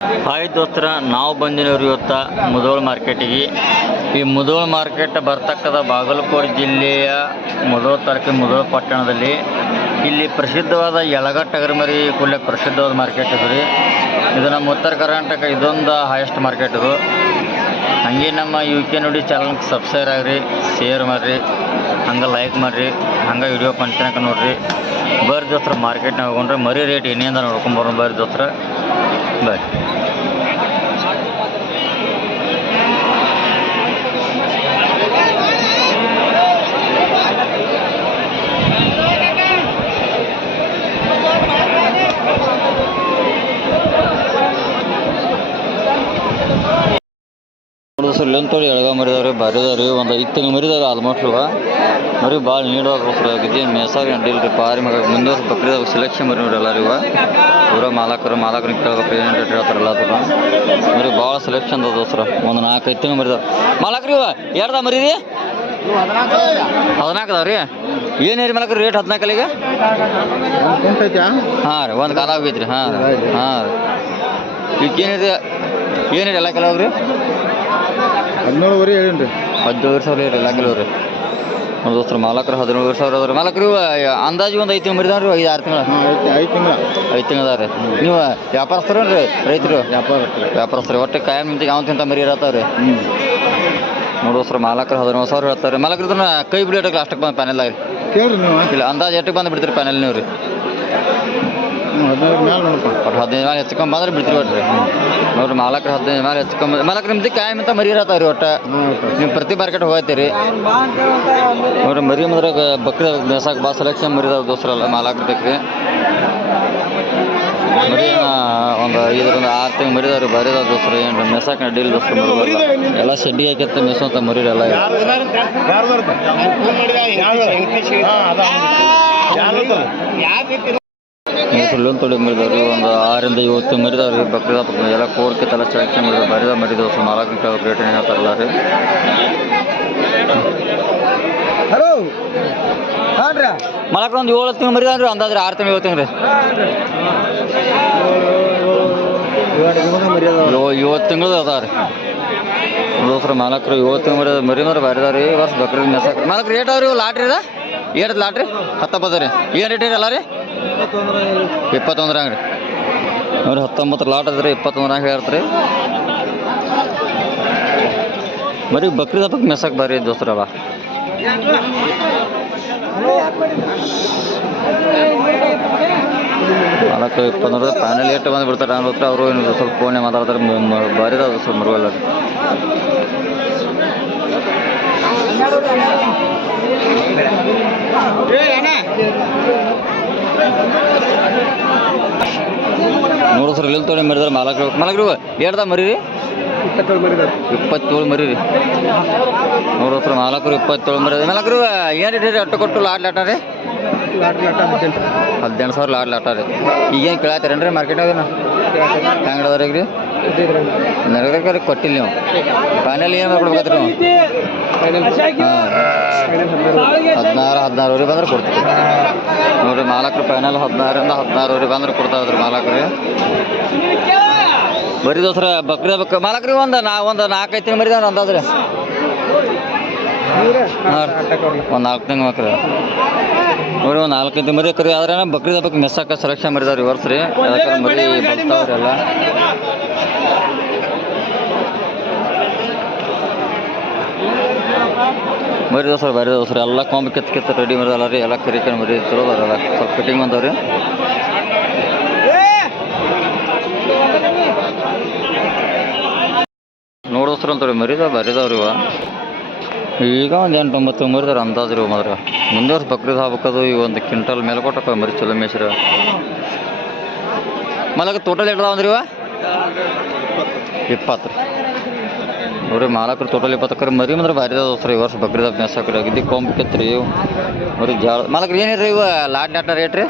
Hi ದೋಸ್ತರ, ನಾವು ಬಂದಿರೋರು ಇವತ್ತು ಮುಧೋಳ ಮಾರ್ಕೆಟಿಗೆ. ಈ ಮುಧೋಳ ಮಾರ್ಕೆಟ್ ಬರ್ತಕ್ಕಂಥ ಬಾಗಲಕೋಟೆ ಜಿಲ್ಲೆಯ ಮುಧೋಳ ತಾಲೂಕಿನ ಮುಧೋಳ ಪಟ್ಟಣದಲ್ಲಿ ಇಲ್ಲಿ ಪ್ರಸಿದ್ಧವಾದ ಯಲಗಟ್ಟ ಟಗರ್ಮರಿ ಕೊಡ್ಲಿಕ್ಕೆ ಪ್ರಸಿದ್ಧವಾದ ಮಾರ್ಕೆಟ್ ಇದು ರೀ. ಇದು ನಮ್ಮ ಉತ್ತರ ಕರ್ನಾಟಕ ಇದೊಂದು ಹೈಯೆಸ್ಟ್ ಮಾರ್ಕೆಟ್ ಇದು. ಹಂಗೆ ನಮ್ಮ UK ನುಡಿ ಚಾನಲ್ಗೆ ಸಬ್ಸ್ಕ್ರೈಬ್ ಆಗಿರಿ, ಶೇರ್ ಮಾಡಿರಿ, ಹಂಗೆ ಲೈಕ್ ಮಾಡಿರಿ, ಹಂಗೆ ವಿಡಿಯೋ ಕಂಟಿನ್ಯೂ ನೋಡಿರಿ. ಬರ್ರಿ ದೋಸ್ತರ ಮಾರ್ಕೆಟ್ನಾಗ ಹೋಗೊಂಡ್ರೆ ಮರಿ ರೇಟ್ ಏನೇಂದ ನೋಡ್ಕೊಂಬರೋಣ. ಬರ್ರಿ ದೋಸ್ತರ ಬರ್ರಿ. ಸರ್ ಇಲ್ಲೊಂದು ತೊಳಿ ಎಳಗ ಮರಿದವ್ರಿ, ಬರಿದವ್ರಿ. ಒಂದು 5 ತಿಂಗಳು ಮರಿದವ್ರಿ. ಆಲ್ಮೋಸ್ಟ್ ಮರಿ ಭಾಳ ನೀಡೋಕ್ಕೋಸ್ಕರ ಮೇಸಾರಿ ಅಡ್ಡಿಲ್ಲ ರೀ. ಪಾರಿ ಮಗ ಮುಂದೆ ಬಕ್ರಿದಾಗ ಸೆಲೆಕ್ಷನ್ ಮರಿ ನೋಡಿ ಎಲ್ಲರೂ ಪೂರ ಮಾಲಕರು ಕೇಳ್ಬೇಕು ಏನು ರೇಟ್ ಹೇಳ್ತಾರಲ್ಲ ಅದನ್ನ ಮರಿ ಭಾಳ ಸೆಲೆಕ್ಷನ್ ಅದ ದೋಸ್ರ. ಒಂದು 4-5 ತಿಂಗಳು ಮರಿದಾವ ಮಾಲಕ್ರಿ. ಎರಡ್ದ ಮರಿ ರೀ? 14 ಅದಾವ್ರಿ. ಏನು ರೀ ಮಾಲಕ್ರಿ ರೇಟ್? 14 ಹಾಂ ರೀ. ಒಂದು ಕಾಲ ಹೋಗೈತ್ರಿ. ಹಾಂ ರೀ ಹಾಂ ರೀ. ಈಗ ಏನಿದೆ ಎಲ್ಲ ಕೆಲವ್ರಿ? 17,000 ಹೇಳೀನಿ ರೀ. 17,000 ರೀ ಎಲ್ಲ ಕೆಲವ್ರಿ. ಒಂದು ದೋಸ್ತರ ಮಾಲಕರು 17,000 ಅದಾವ್ರಿ. ಮಾಲಕ್ರಿ ಅಂದಾಜು ಒಂದು 5 ತಿಂಗಳು ಮರಿದಾವ್ರಿ. 5-6 ತಿಂಗಳು? 5 ತಿಂಗಳು ಅದಾವ ರೀ. ನೀವು ವ್ಯಾಪಾರಸ್ಥರು ರೀ? ರೈತರು? ವ್ಯಾಪಾರಸ್ಥರು. ಒಟ್ಟು ಕಾಯಂ ನಿಂತಿಗೆ ಯಾವಂತ ಮರಿ ಇರತ್ತಾವ್ರಿ. ನೋಡಿ ದೋಸ್ತರ ಮಾಲಕರು 17,000 ಹೇಳ್ತಾರೆ. ಮಾಲಕರು ಇದನ್ನ ಕೈ ಬಿಡೋಟಕ್ಕೆ ಅಷ್ಟಕ್ಕೆ ಬಂದು ಪ್ಯಾನೆಲ್ ಆಗಿ ಕೇಳ್ರಿ ನೀವು. ಇಲ್ಲ ಅಂದಾಜು ಎಷ್ಟಕ್ಕೆ ಬಂದು ಬಿಡ್ತೀರಿ ಪ್ಯಾನೆಲ್ ನೀವು ರೀ? 15 ಮೇಲೆ ಒಟ್ಟು 15 ಮೇಲೆ ಹೆಚ್ಚಿಕೊಂಡ್ ಬಂದ್ರೆ ಬಿಡ್ತೀರಿ ಒಟ್ರಿ. ನೋಡ್ರಿ ಮಾಲಕರು 15 ಮೇಲೆ ಹೆಚ್ಚಿಕೊಂಡ್ ಮಾಲಕರು ನಿಮ್ದು ಕಾಯಂ ಅಂತ ಮರಿ ಇರತ್ತಾವ್ರಿ. ಒಟ್ಟು ನೀವು ಪ್ರತಿ ಮಾರ್ಕೆಟ್ ಹೋಗ್ತೀರಿ ನೋಡ್ರಿ. ಮರಿ ಮದ್ರಾಗ ಬಕ್ರಿ ಮೇಸಾಕ ಭಾಳ ಸೆಲೆಕ್ಷನ್ ಮರಿದಾವ ದೋಸ್ರಲ್ಲ ಮಾಲಕರು ಬೇಕ್ರಿ. ಮರಿ ಒಂದು 5-6 ತಿಂಗಳು ಮರಿದವ್ರಿ. ಬರಿದಾವ ದೋಸ್ರು. ಏನು ಮೇಸಾಕ ಅಡ್ಡಿಲ್ಲ ದೋಸ್ರು. ಮರಿದಲ್ಲ ಎಲ್ಲ ಶೆಡ್ಡಿ ಹಾಕಿತ್ತ ಮೇಸೋಂತ ಮರಿರಲ್ಲ. ಇಲ್ಲೊಂದು ತೊಳಿ ಮರಿದವ್ರಿ. ಒಂದು 6-7 ಮರಿದವ್ರಿ. ಬಕ್ರಿದ ಎಲ್ಲ ಕೋರ್ಕಿತ್ತೆಲ್ಲ ಸೆಲೆಕ್ಷನ್ ಮರಿದ ಬರಿದ ಮರಿದ ದೋಸ್ರು. ಮಾಲಕರು ಕೇಳೋ ರೇಟ್ ಏನು ಹೇಳ್ತಾರಲ್ಲ ರೀ. ಹಲೋ ಹಾಂ ರೀ. ಮಾಲಕರು ಒಂದು 7 ತಿಂಗಳು ಮರಿದಾವ್ರಿ. ಅಂದಾಜ್ರಿ 6 ತಿಂಗಳು 7 ತಿಂಗಳು ರೀ. 7 ತಿಂಗಳು ಅದಾವ ರೀ ದೋಸ್ರ. ಮಾಲಕರು 7 ತಿಂಗಳು ಮರಿ ಬರಿದಾವ್ರಿ. ವರ್ಷ ಬಕ್ರಿ ಮೆಸಾಕ ಮಾಲಕರು ರೇಟ್ ಅವ್ರಿ. ಲಾಟ್ರಿ ಅದ ಏಟದ ಲಾಟ್ರಿ? 19 ರೀ. ಏನು ರೇಟ್ ಅಲ್ಲ ರೀ? 21 ಹಂಗೆ ರೀ. ನೋಡ್ರಿ 19 ಲಾಟ್ ಅದ ರೀ. 21 ಹಂಗೆ ಹೇಳ್ತಾರೆ ಮರಿ. ಬಕ್ರೀದ್ ಹಬ್ಬಕ್ಕೆ ಮೆಸಾಕ್ ಬರ್ರಿ ದೋಸ್ರಲ್ಲ. ಮಾಲಕ 21 ಪ್ಯಾನೆಲ್ ಎಷ್ಟು ಬಂದು ಬಿಡ್ತಾರೆ ಅನ್ನೋತ್ರ. ಅವರು ಏನು ಸ್ವಲ್ಪ ಫೋನೇ ಮಾತಾಡ್ತಾರೆ. ಬಾರಿದ ಸ್ವಲ್ಪ ಮರುವಲ್ಲ ರೀ. ನೋಡು ಸರ್ ಇಲ್ಲಿ ತೊಗೊಂಡು ಮರಿದಾರೆ ಮಾಲಕರು ಏಡ್ದ ಮರಿ ರೀ? 27 ಮರಿ ರೀ. ನೋಡು ಸರ್ ಮಾಲಕರು 27 ಮರಿ. ಮಾಲಕರು ಏನು ರೇಟ್ ರೀ? ಅಟ್ಟು ಕೊಟ್ಟು ಲಾಟ್ ರೀ? 18,000 ಲಾಟ್ ರೀ. ಈಗೇನು ಕೇಳತ್ತೀರೇನು ರೀ ಮಾರ್ಕೆಟ್ನಾಗ? ಹೆಂಗೆ ಅದಾವ್ರೀಗ ರೀ? ನಗರಕ್ಕೆ ಕೊಟ್ಟಿಲ್ಲ ನೀವು. ಫೈನಲ್ ಏನು ಮಾಡ್ಕೊಡ್ಬೇಕತ್ರಿ ನೀವು? ಹಾಂ 16,000 ಬಂದ್ರೆ ಕೊಡ್ತೀವಿ ನೋಡಿರಿ. ಮಾಲಕರು ಫೈನಲ್ 16,000 16,000 ಬಂದ್ರೆ ಕೊಡ್ತಾ ಇದ್ರಿ ಮಾಲಕರು. ಬರೀ ದೋಸ್ರ ಬಕ್ರಿ ಮಾಲಕರಿ ಒಂದು 4-5 ತಿಂಗಳು ಮರಿದಾವ್ರಿ ಅಂದಾಜ್ರಿ. ಹಾಂ ಒಂದು 4 ತಿಂಗಳು ಮಕ್ರಿ ನೋಡಿರಿ. ಒಂದು 4-5 ತಿಂಗಳು ಮರಿ ಕರಿ ಆದ್ರೆ ಬಕ್ರೀದ್ ಹಬ್ಬಕ್ಕೆ ಮೆಸ್ಸಾಕ ಸೆಲೆಕ್ಷನ್ ಮರಿದಾವ್ರಿ ವರ್ಷ ರೀ. ಯಾಕಂದ್ರೆ ಮರಿ ಬರ್ತಾವ್ರಿ ಎಲ್ಲ. ಮರಿ ದೋಸ್ರ ಬರೀ ದೋಸ್ರ ಎಲ್ಲ ಕೊಂಬ್ ಕಿತ್ತು ರೆಡಿ ಮರಿದಲ್ಲ ರೀ. ಎಲ್ಲ ಕರಿಕೊಂಡು ಮರಿ ಚಲೋ ಅದಾರಲ್ಲ. ಸ್ವಲ್ಪ ಫಿಟ್ಟಿಂಗ್ ಬಂದವ್ರಿ. ನೋಡೋಸ್ರ ಅಂತವ್ರಿ ಮರಿದ ಬರಿದವ್ರಿ. ಈಗ ಒಂದು 8-9 ಮರಿದಾರೆ ಅಂದಾಜು ರೀ. ಮಾತ್ರ ಮುಂದೆ ವರ್ಷ ಬಕ್ರೀದ್ ಆಗ್ಬೇಕದು. ಈಗ ಒಂದು ಕ್ವಿಂಟಲ್ ಮೇಲೆ ಕೊಟ್ಟಕ್ಕ ಮರಿ ಚಲೋ ಮೇಸ್ರಿ. ಮಾಲಕ ಟೋಟಲ್ ಎಷ್ಟು ಅದಾವಂದ್ರಿ? 20 ರೀ. ನೋಡ್ರಿ ಮಾಲಕರು ಟೋಟಲ್ 20 ಮರಿ ಅಂದ್ರೆ ಬಾರಿದ ದೋಸ್ರ. ಈ ವರ್ಷ ಬಕ್ರೀದ್ ಮೇಸಾಕ್ರಿ ಆಗಿದ್ದು ಕೊಂಬ್ ಕಿತ್ರಿ ಮರಿ ಜಾಳ. ಮಾಲಕರು ಏನಿರಿ ಇವ ಲಾಟ್ ರೇಟ್ ರೀ?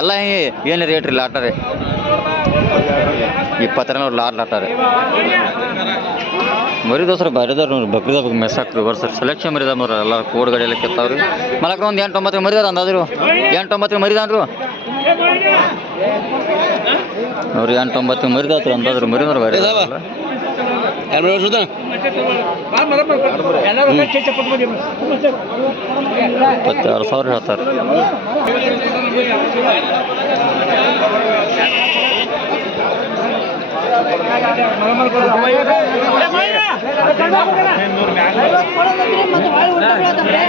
ಎಲ್ಲ ಏನು ರೇಟ್ ರೀ ಲಾಟ ರೀ? 20 ಲಾಟ್ ರೀ. ಮರಿ ದೋಸ್ರ ಬಾರಿದಾರ ನೋಡ್ರಿ. ಬಕ್ರೀದ್ ಹಬ್ಬಕ್ಕೆ ಮೆಸಾಕ್ರಿ ವರ್ಷ ಸೆಲೆಕ್ಷನ್ ಮರಿದ ನೋಡ್ರಿ. ಎಲ್ಲ ಕೋಡ್ ಗಾಡಿ ಎಲ್ಲ ಕೆತ್ತಾವ್ರಿ. ಮಾಲಕರು ಒಂದು 8-9 ಮರಿದಾರ ಅಂದಾದ್ರು. 8-9 ಮರಿದಾನ್ರು. ಅವ್ರಿಗೆ 8-9 ಮರಿದಾತ್ರಿ ಅಂತಂದ್ರೆ ಮರಿದ್ರೆ ಬೇರೆ ಇದಾವಲ್ಲ. 22,000 ಹೇಳ್ತಾರೆ.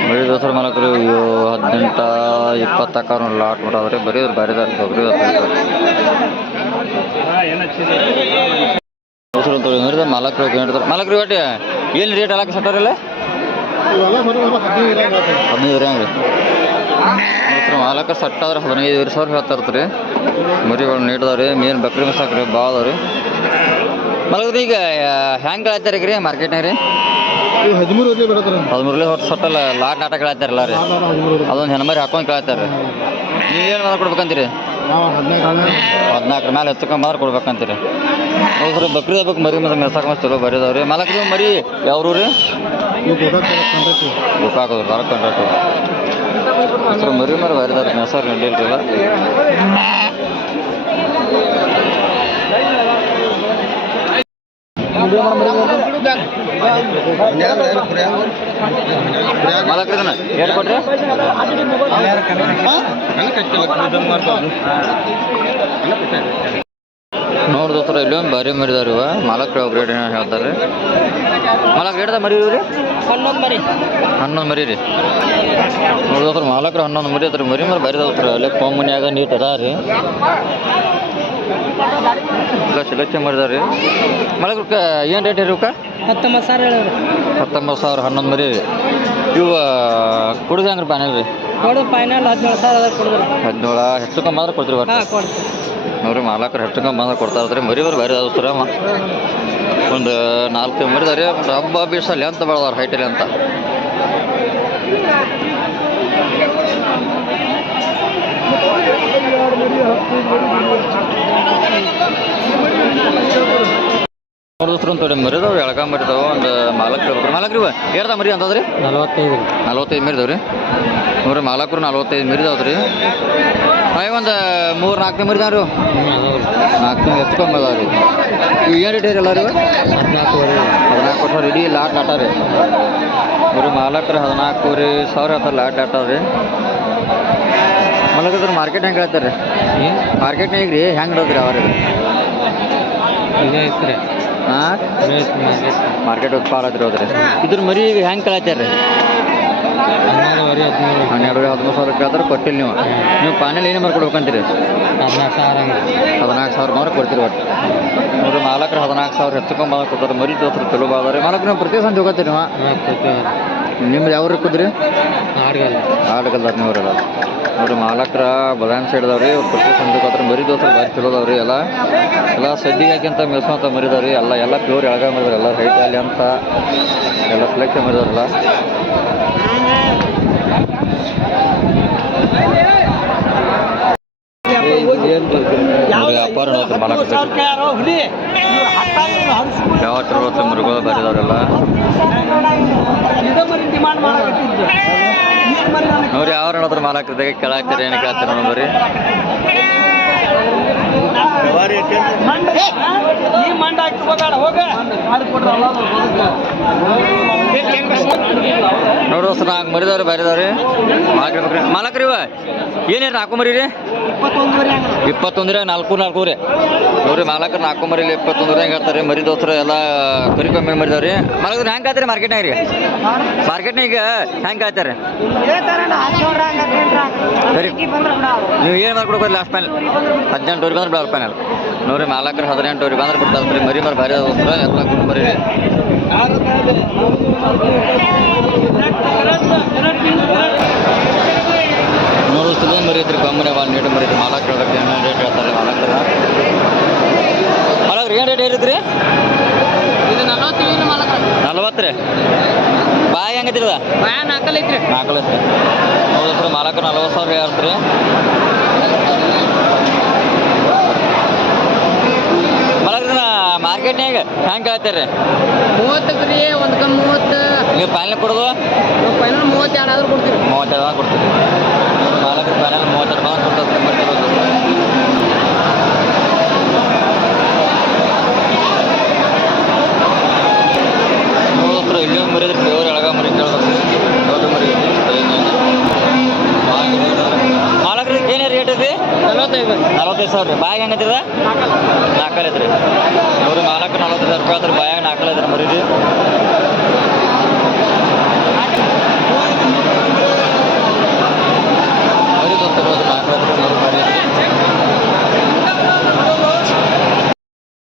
ಬರೀ ದೋಸ್ರ ಮಾಲಕರು 18-20 ಲಾಟ್ ಬಿಟ್ಟಾದ್ರೆ ಬರೀ ಬೇರೆದಾರ ತೊಗರಿ ದೋಸ್ರ ಮಾಲಕರು ಹೇಳ್ತಾರೆ. ಮಾಲಕರು ಒಟ್ಟು ಏನು ರೇಟ್ ಎಲ್ಲ ಸಟ್ಟಾರಲ್ಲ 15 ಹೆಂಗೆ ದೋಸ್ರ ಮಾಲಕ ಸಟ್ಟಾದ್ರೆ 15,000 ಹೇಳ್ತಾ ಇರ್ತಾರೆ. ಮರಿಗಳು ನೀಡ್ದಾವ್ರಿ, ಮೇನ್ ಬಕ್ರಿ ಮಸಾಕ್ರಿ ಭಾಳ ಅದಾವ್ರಿ. ಮಲಗ್ರಿ ಈಗ ಹೆಂಗೆ ಹೇಳ್ತಾರೆ ರೀ ಮಾರ್ಕೆಟ್ನಾಗ ರೀ 13 ಹೊಟ್ಟು ಸಟ್ಟಲ್ಲ ಲಾಟ್ ನಾಟ ಕೇಳ್ತಾರಲ್ಲ ರೀ. ಅದೊಂದು ಹೆಣ್ಮರಿ ಹಾಕೊಂಡು ಕೇಳ್ತಾರೆ. ನೀವೇನು ಮಾತ್ರ ಕೊಡ್ಬೇಕಂತೀರಿ? 14 ಮೇಲೆ ಹೆಚ್ಚುಕೊಂಬಂದ್ರೆ ಕೊಡ್ಬೇಕಂತೀರಿ. ಹೌದು ಬಕ್ರಿ ಹಬ್ಬಕ್ಕೆ ಮರಿ ಮತ್ತೆ ಮೆಸಾಕ ಮಸ್ತ್ ಚಲೋ ಬರೀದಾವ್ರಿ. ಮಾಲಕ್ರಿ ಮರಿ ಯಾವ್ರು ರೀ? ಗೋಕಾಕೋದು ಬರಕ್ಕೆ ಕಂಡ್ರಾಟು ಮರಿ ಮರಿ ಬರೀದಾರ ಮೆಸಾರ್ ನಡಿಲ್ರಿಲ್ಲ. ಮಾಲಕ್ರಿದನ ಏನು ಕೊಟ್ರಿ? ನೋಡಿ ದೋಸ್ತರ ಇಲ್ಲಿ ಒಂದು ಭಾರಿ ಮರಿದಾರ ಇವ. ಮಾಲಕ್ರಿ ಒಬ್ರು ರೇಟ್ ಏನೋ ಹೇಳ್ತಾರೆ. ಮಾಲಕ್ ರೇಟ್ದ ಮರಿ ಇವ್ರಿ 11 ಮರಿ ರೀ. ನೋಡಿ ದೋಸ್ತರ ಮಾಲಕ್ರು 11 ಮರಿ ಅದ್ರ ಮರಿ ಮರಿ ಭಾರಿ ದೋಸ್ತರ ಅಲ್ಲೇ ಮನ್ಯಾಗ ನೀಟ್ ಅದ ರೀ. ಲಕ್ಷ ಮರಿದಾರ ರೀ. ಮಾಲಕ್ರಕ್ಕೆ ಏನು ರೇಟ್ ರೀ ಇವಕ್ಕೆ? 19,000 19,000 11 ಮರಿ ರೀ. ಇವು ಕೊಡುದು ಹೆಂಗ್ರಿ ಫೈನಲ್ ರೀ? ಫೈನಲ್ 17,000 ಕೊಡಿದ್ರಿ. 17 ಹೆಚ್ಚು ಕಮ್ಮಿ ಆದ್ರೆ ಕೊಡ್ತೀರಿ ಬರ್ತೀವಿ ನೋಡ್ರಿ. ಮಾಲಕರು ಹೆಚ್ಚು ಕಮ್ಮಿ ಬಂದ್ರೆ ಕೊಡ್ತಾ ಇರ್ತಾರೆ. ಮರಿ ಬರ್ ಬೇರೆ ದೋಸ್ತರ ಒಂದು 4 ಮರಿದಾರೆ. ಒಂದು ಹಬ್ಬ ಬೀಸಲ್ಲಿ ಅಂತ ಬೆಳೆದಾರ ಹೈಟಲ್ಲಿ ಅಂತ. ನೋಡಿದ್ರು ತೋಡಿ ಮರಿದಾವೆ ಎಳಗ ಮರಿದಾವೆ. ಒಂದು ಮಾಲಕ್ರಿ ಹೇಳ್ದ ಮರಿ ಅಂತದ್ರಿ 45 ಮರಿದಾವ್ರಿ. ನೋಡ್ರಿ ಮಾಲಕರು 45 ಮರಿದಾವ್ರಿ. ಒಂದು 3-4 ಮರಿದಾವ್ರಿ. 4 ಹೆಚ್ಚು ಕಮ್ಮಿ ಅದಾವ್ರಿ. ಇವು ಏನು ರೇಟ್ ಎಲ್ಲ ರೀ? 14,000 ಇಡೀ ಲಾಟ್ ಆಟ ರೀ. ನೋಡ್ರಿ ಮಾಲಕರು 14,000 ಹೇಳ್ತಾರೆ ಲಾಟ್ ಆಟ ರೀ. ಮಾಲಕದ್ರ ಮಾರ್ಕೆಟ್ ಹೆಂಗೆ ಹೇಳ್ತಾರೆ ರೀ? ಮಾರ್ಕೆಟ್ನಾಗ ರೀ ಹೆಂಗೆ ನೋಡ್ರಿ ಅವ್ರ ಹಾಂ ಮಾರ್ಕೆಟ್ ಉತ್ಪಾದತ್ರಿ ಹೋದ್ರಿ. ಇದ್ರ ಮರಿ ಈಗ ಹೆಂಗೆ ಕೇಳತ್ತಾರೆ ರೀ? 12,000-13,000 ಕೇಳ್ತಾರೆ. ಕೊಟ್ಟಿಲ್ಲ ನೀವು ಪಾನೆಲ್ ಏನೇ ಮಾಡಿ ಕೊಡ್ಬೇಕಂತೀರಿ? 14,000 ಮಾತ್ರ ಕೊಡ್ತೀರಿ ಒಟ್ಟು. ನೋಡ್ರಿ ಮಾಲಕರು 14,000 ಹೆಚ್ಚುಕೊಂಬ ಕೊಡ್ತಾರೆ. ಮರಿ ದೋಸ್ರು ಚಲೋ ಬಾದಾರೆ. ಮಾಲಕರು ನೀವು ಪ್ರತಿ ಸಂಜೆ ಹೋಗತ್ತೀರಿ ನೀವು? ನಿಮ್ದು ಯಾವ್ರಿ ಕುದ್ರಿ? ಆಡ್ಗಲ್ದಾರ ನೀವ್ರಲ್ಲ. ನೋಡ್ರಿ ಮಾಲಕರ ಬದಾಮಿ ಸೈಡ್ದವ್ರಿ. ಪ್ರತಿ ಸಂಜೆ ಹೋಗ್ತಾರೆ. ಮರಿ ದೋಸ್ರು ಭಾರಿ ಚಲೋ ಅದಾವ್ರಿ. ಎಲ್ಲ ಸಡ್ಡಿಗೆ ಹಾಕಿಂತ ಮೆಲ್ಸ್ಕೊಂತ ಮರಿದಾವ್ರಿ. ಎಲ್ಲ ಪ್ಯೂರ್ ಎಳಗ ಮರಿದಾರೆ. ಎಲ್ಲ ಹೈಟ್ ಅಲ್ಲಿ ಅಂತ ಎಲ್ಲ ಸೆಲೆಕ್ಷನ್ ಮರಿದಾರಲ್ಲ. ವ್ಯಾಪಾರ ಯಾವ ಮೃಗಗಳು ಬರಿದವ್ರೆಲ್ಲ ನೋಡ್ರಿ. ಯಾವ ನೋಡಿದ್ರೆ ಮಾಲಕರದಾಗ ಕೇಳಾಕ್ತೀರಿ ಏನು ಕೇಳ್ತೀರಿ ನೋಡ್ರಿ. ನೋಡ್ರಿ ಸರ್ 4 ಮರಿದವ್ರಿ ಬರಿದವ್ರಿ. ಮಾಲಕ್ರಿ ಇವ ಏನೇನು 4 ಮರಿ ರೀ? 21 4 ರೀ. ನೋಡ್ರಿ ಮಾಲಕರು 4 ಮರಿಲಿ 21 ಹೆಂಗೆ ಹೇಳ್ತಾರೆ. ಮರಿ ದೋಸ್ರು ಎಲ್ಲ ಕರಿ ಕಮ್ಮಿ ಮರಿದವ್ರಿ. ಮಾಲಕರು ಹೆಂಗೆ ಹೇಳ್ತಾರೆ ಮಾರ್ಕೆಟ್ನಾಗ ರೀ? ಮಾರ್ಕೆಟ್ನಾಗ ಈಗ ಹೆಂಗೆ ಹೇಳ್ತಾರೆ? ಸರಿ ನೀವು ಏನು ಮಾಡ್ಕೊಡ್ಬೇಕು ಲಾಸ್ಟ್ ಫೈನಲ್? 18,000 ಬಂದ್ರೆ ಬಿಡೋರು ಫೈನಲ್. ನೋಡ್ರಿ ಮಾಲಕರು 18,000 ಬಂದ್ರೆ ಬಿಡ್ತಾರೆ. ಮರಿ ಮರಿ ಭಾರಿ ದೋಸ್ರು ಎಲ್ಲ ಗುಂಡು ಮರಿ ರೀ. ನೋಡೋದು ಸುಲಭ ಮರಿ ಐತ್ರಿ. ಕಮ್ಮನೆ ಭಾಳ ನೀಟ್ ಮರಿ ಐತಿ. ಮಾಲಕರು ಏನು ರೇಟ್ ಹೇಳ್ತಾರೆ ಮಾಲಕರು? ಮಾಲಕರು ಏನು ರೇಟ್ ಹೇಳಿದ್ರಿ? ಇದು 40 ರೀ. ಬಾಯಿ ಹೆಂಗೈತಿರಿ? 4 ಐತ್ರಿ. 4 ಐತ್ರಿ. ಹೌದು ಸರ್ ಮಾಲಕರು 40,000 ಹೇಳ್ತಾರೆ. ಮಾಲಕರ ಮಾರ್ಕೆಟ್ನಾಗ ಹೆಂಗೆ ಹೇಳ್ತಾರೆ? 30 ರೀ. ಒಂದು ಕಮ್ಮಿ 30. ನೀವು ಫೈನಲ್ ಕೊಡೋದು? ಫೈನಲ್ 32 ಆದ್ರೂ ಕೊಡ್ತೀವಿ. 32 ಕೊಡ್ತೀವಿ. ಮಾಲಕರು ಫೈನಲ್ 32 ಕೊಡ್ತಾರೆ. 45 45 ಸಾವಿರ ರೀ ಬಾಯಿಗೆ ಹೆಂಗೈತಿ ಇದು ನಾಲ್ಕಲ್ಲ ನಾಲ್ಕಲ್ಲಿ ಐತ್ರಿ